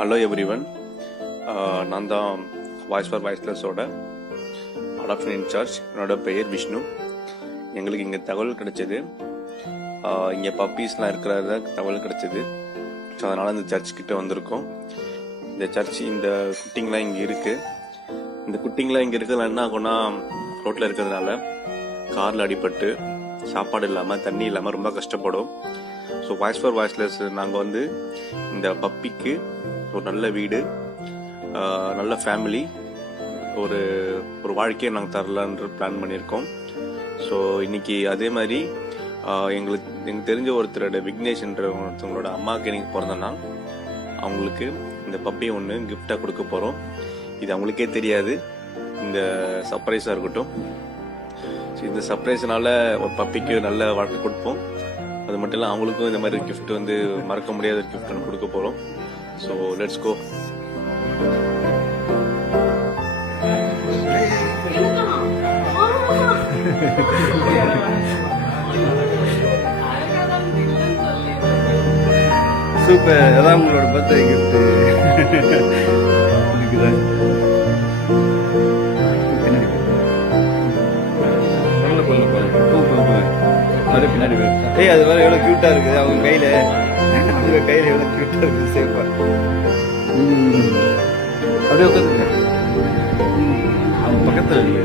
Hello everyone, நான் தான் voice for வாய்ஸ்லெஸோட adoption incharge. என்னோட பெயர் விஷ்ணு. எங்களுக்கு இங்கே தகவல் கிடைச்சது, இங்கே பப்பீஸ்லாம் இருக்கிறத தகவல் கிடைச்சது. ஸோ அதனால் இந்த சர்ச்சுக்கிட்ட வந்திருக்கோம். இந்த சர்ச், இந்த குட்டிங்கெலாம் இங்கே இருக்குது. இந்த குட்டிங்கெலாம் இங்கே இருக்கிறதுல என்ன ஆகும்னா, ரோட்டில் இருக்கிறதுனால காரில் அடிபட்டு சாப்பாடு இல்லாமல் தண்ணி இல்லாமல் ரொம்ப கஷ்டப்படும். ஸோ வாய்ஸ் ஃபார் வாய்ஸ்லெஸ் நாங்கள் வந்து இந்த பப்பிக்கு ஒரு நல்ல வீடு, நல்ல ஃபேமிலி, ஒரு ஒரு வாழ்க்கையை நாங்கள் தரலான்ற பிளான் பண்ணியிருக்கோம். ஸோ இன்னைக்கு அதே மாதிரி எங்களுக்கு தெரிஞ்ச ஒருத்தரோட விக்னேஷ்ன்ற ஒருத்தவங்களோட அம்மாவுக்கு இன்னைக்கு பிறந்த நாள். அவங்களுக்கு இந்த பப்பியை ஒன்று கிஃப்டாக கொடுக்க போகிறோம். இது அவங்களுக்கே தெரியாது, இந்த சர்ப்ரைஸாக இருக்கட்டும். ஸோ இந்த சர்ப்ரைஸ்னால ஒரு பப்பிக்கு நல்ல வாழ்க்கை கொடுப்போம். அது மட்டும் இல்லை, அவங்களுக்கும் இந்த மாதிரி கிஃப்ட் வந்து மறக்க முடியாத கிஃப்ட் ஒன்று கொடுக்க போகிறோம். So let's go. சூப்பர், அதான் உங்களோட பர்த்டே கிஃப்ட். பின்னாடி ஏய், அது வேற எவ்வளவு கியூட்டா இருக்குது. அவங்க கையில எவ்வளவு கியூட்டா இருக்குது. சேஃபா அப்படியே உட்காந்துங்க. அவங்க பக்கத்துல இருக்கு.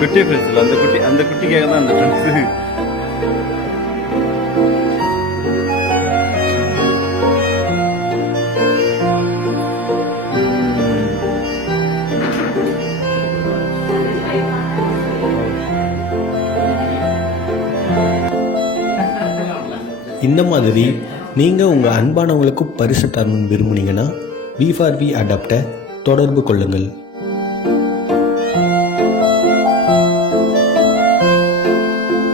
குட்டி ஃப்ரெண்ட்ஸ், அந்த குட்டிக்காக தான் அந்த ஃப்ரெண்ட்ஸ். இந்த மாதிரி நீங்கள் உங்கள் அன்பானவங்களுக்கு பரிசு தரணும்னு விரும்புனீங்கன்னா V4V அடாப்டை தொடர்பு கொள்ளுங்கள்.